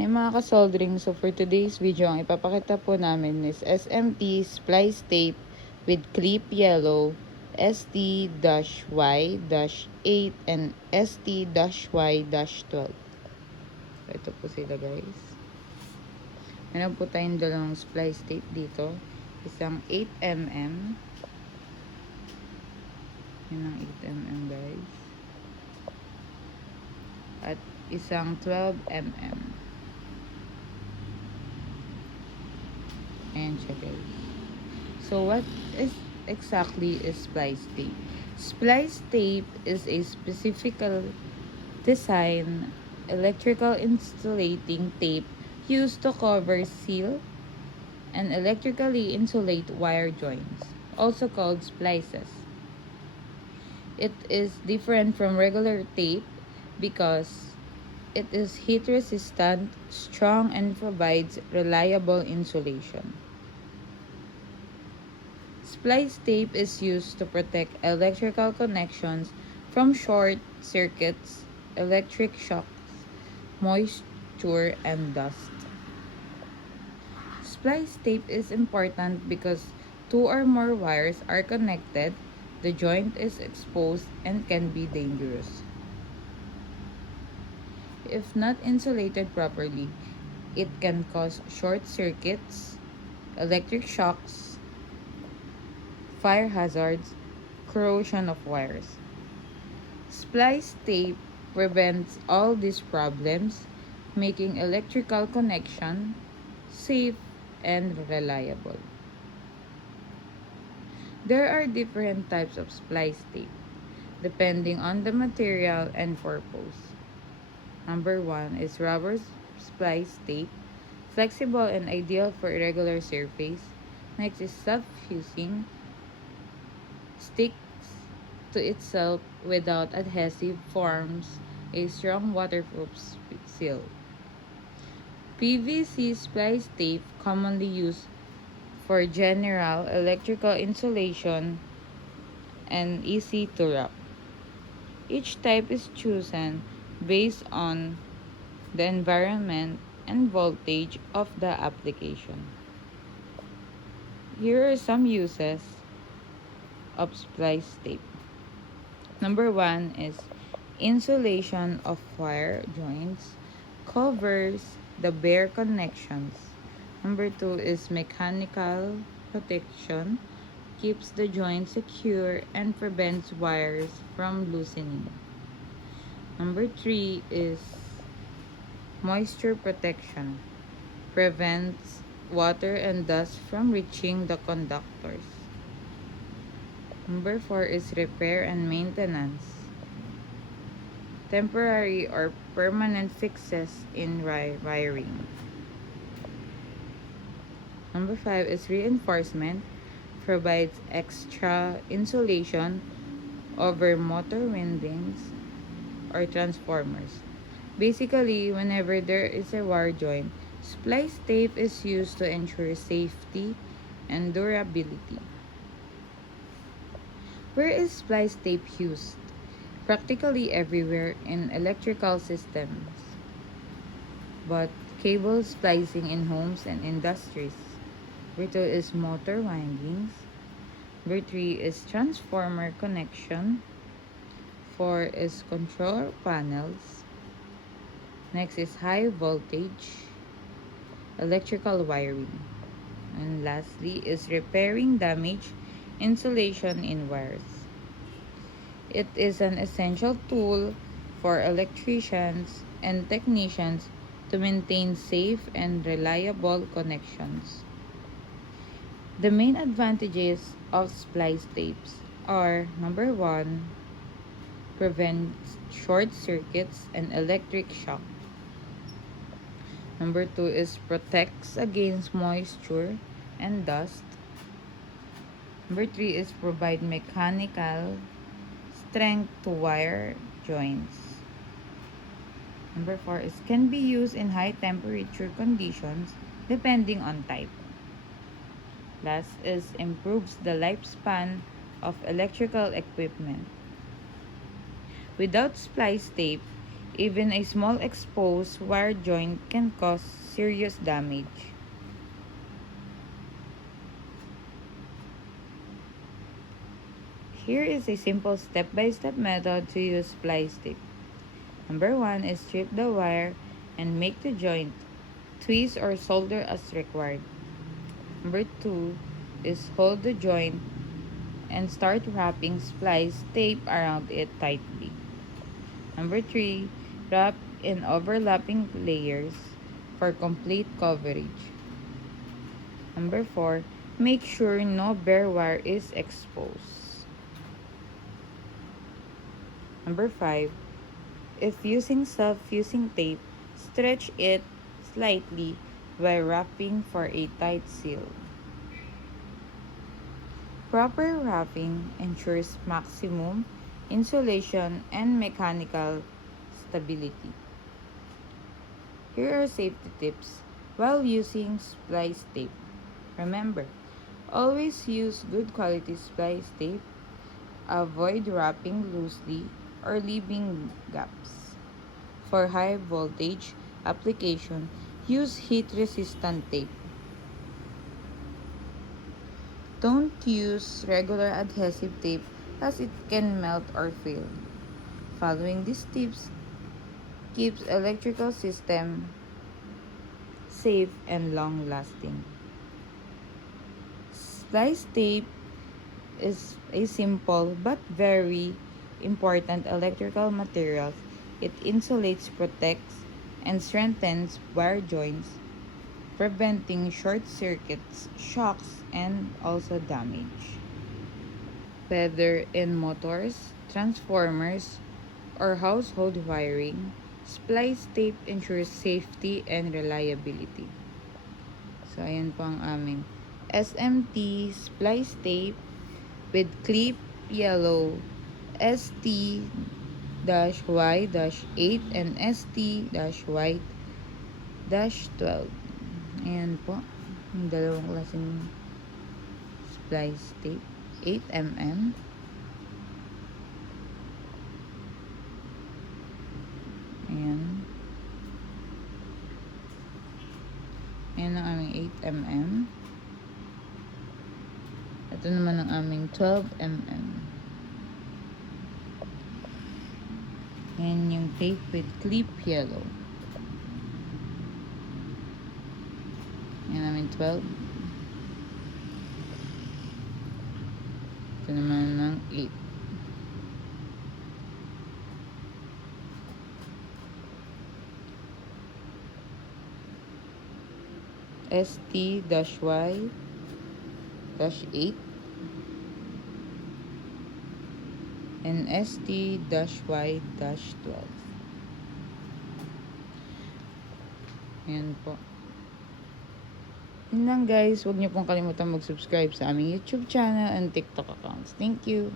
Hey mga kasoldering, so for today's video, ang ipapakita po namin is SMT splice tape with clip yellow, ST-Y-8 and ST-Y-12. So ito po sila guys. Meron po tayong dalawang splice tape dito. Isang 8mm. Yun ang 8mm guys. At isang 12mm. Ayan siya guys. So what is exactly is splice tape? Splice tape is a specific design electrical insulating tape used to cover, seal, and electrically insulate wire joints, also called splices. It is different from regular tape because it is heat resistant, strong, and provides reliable insulation. Splice tape is used to protect electrical connections from short circuits, electric shocks, moisture, and dust. Splice tape is important because two or more wires are connected, the joint is exposed, and can be dangerous. If not insulated properly, it can cause short circuits, electric shocks, fire hazards, corrosion of wires. Splice tape prevents all these problems, making electrical connection safe and reliable. There are different types of splice tape, depending on the material and purpose. Number 1 is rubber splice tape, flexible and ideal for irregular surface. Next is self-fusing, sticks to itself without adhesive, forms a strong waterproof seal. PVC splice tape, commonly used for general electrical insulation and easy to wrap. Each type is chosen based on the environment and voltage of the application. Here are some uses of splice tape. Number 1 is insulation of wire joints, covers the bare connections. Number 2 is mechanical protection, keeps the joint secure and prevents wires from loosening. Number 3 is moisture protection, prevents water and dust from reaching the conductors. Number 4 is repair and maintenance, temporary or permanent fixes in wiring. Number 5 is reinforcement, provides extra insulation over motor windings or transformers. Basically, whenever there is a wire joint, splice tape is used to ensure safety and durability. Where is splice tape used? Practically everywhere in electrical systems, but cable splicing in homes and industries. Number 2 is motor windings. Number 3 is transformer connection. 4 is control panels. Next is high voltage electrical wiring. And lastly is repairing damaged insulation in wires. It is an essential tool for electricians and technicians to maintain safe and reliable connections. The main advantages of splice tapes are: number 1, prevents short circuits and electric shock. Number 2 is protects against moisture and dust. Number 3 is provide mechanical strength to wire joints. Number 4 is can be used in high temperature conditions depending on type. Last is improves the lifespan of electrical equipment. Without splice tape, Even a small exposed wire joint can cause serious damage. Here is a simple step-by-step method to use splice tape. Number 1 is strip the wire and make the joint. Twist or solder as required. Number 2 is hold the joint and start wrapping splice tape around it tightly. Number 3, wrap in overlapping layers for complete coverage. Number 4, make sure no bare wire is exposed. Number 5, if using self-fusing tape, stretch it slightly while wrapping for a tight seal. Proper wrapping ensures maximum insulation and mechanical stability. Here are safety tips while using splice tape. Remember, always use good quality splice tape. Avoid wrapping loosely or leaving gaps. For high voltage application, use heat-resistant tape. Don't use regular adhesive tape as it can melt or fail. Following these tips keeps electrical system safe and long-lasting. Splice tape is a simple but very important electrical material. It insulates, protects, and strengthens wire joints, preventing short circuits, shocks, and also damage. Whether in motors, transformers, or household wiring, splice tape ensures safety and reliability. So, ayan po ang aming SMT splice tape with clip yellow ST-Y-8 and ST-Y-12. Ayan po. Yung dalawang klaseng splice tape. 8mm. Ayan. Ayan ang aming 8mm. Ito naman ang aming 12mm. Ayan yung tape with clip yellow. Ayan namin 12. Ito naman ng 8. ST-Y-8 and ST-Y-12. Ayan po. Yun lang guys, huwag niyo pong kalimutan mag-subscribe sa aming YouTube channel and TikTok accounts. Thank you!